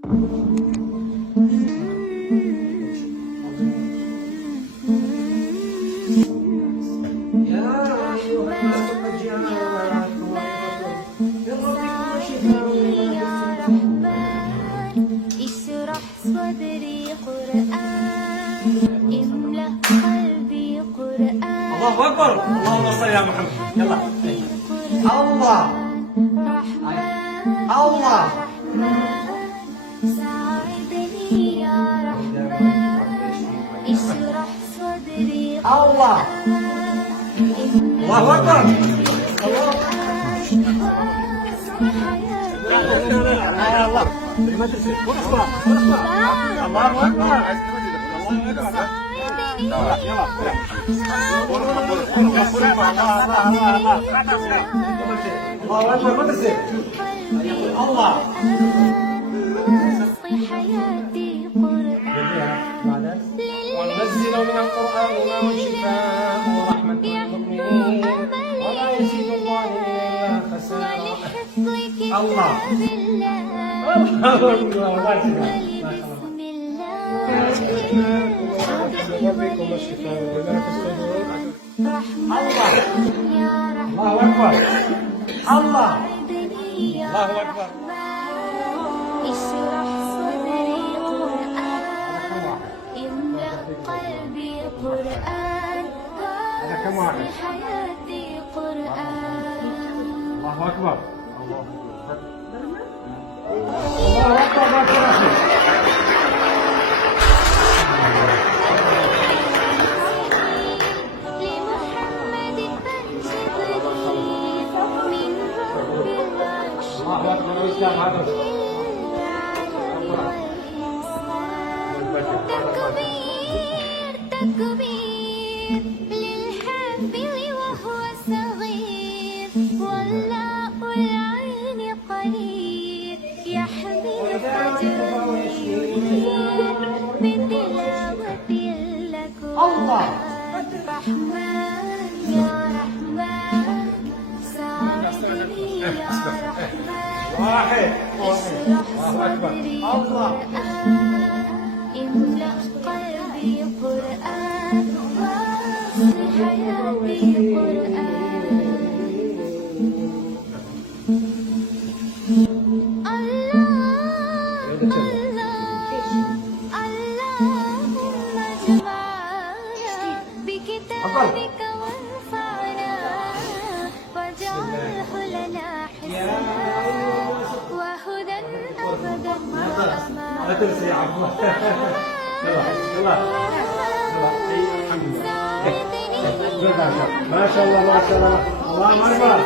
اشرح صدري قرآن املأ قلبي قرآن الله أكبر. اللهم صل على محمد. يلا. الله الله ساعدني يا رحمن اشرح صدري الله الله أكبر. الله ما تنسى. ونصبر الله أكبر. يلا الله أكبر. ما تنسى. الله حياتي قرآن وننزل من القرآن ما هو شفاء ورحمة للمؤمنين ولا يزيد الظالمين إلا خسارا. الله ربكم الشفاء ولا في الصدور. الله الله أكبر. الله الله أكبر. اشرح صدري قرآن املأ قلبي قرآن واصل حياتي قرآن. الله أكبر. الله أكبر. ما شاء الله. لمحمد التشريف من رب العرش الله أكبر. الإسلام هذا. تكبير تكبير للحافظ وهو صغير والله العين قريب يحمي الفجر بتلاوة لكم. الله رحمن يا رحمن ساعدني يا رحمن واحد. اشرح الله أكبر. صدري الله قرآن املأ قلبي قرآن واصل حياتي قرآن. اللهم اجمعنا بكتابك وارفعنا واجعله لنا حسنا وهدى أبدا لا تنسى يا عبد الله. يلا يلا. الحمد لله. ما شاء الله ما شاء الله. الله أكبر.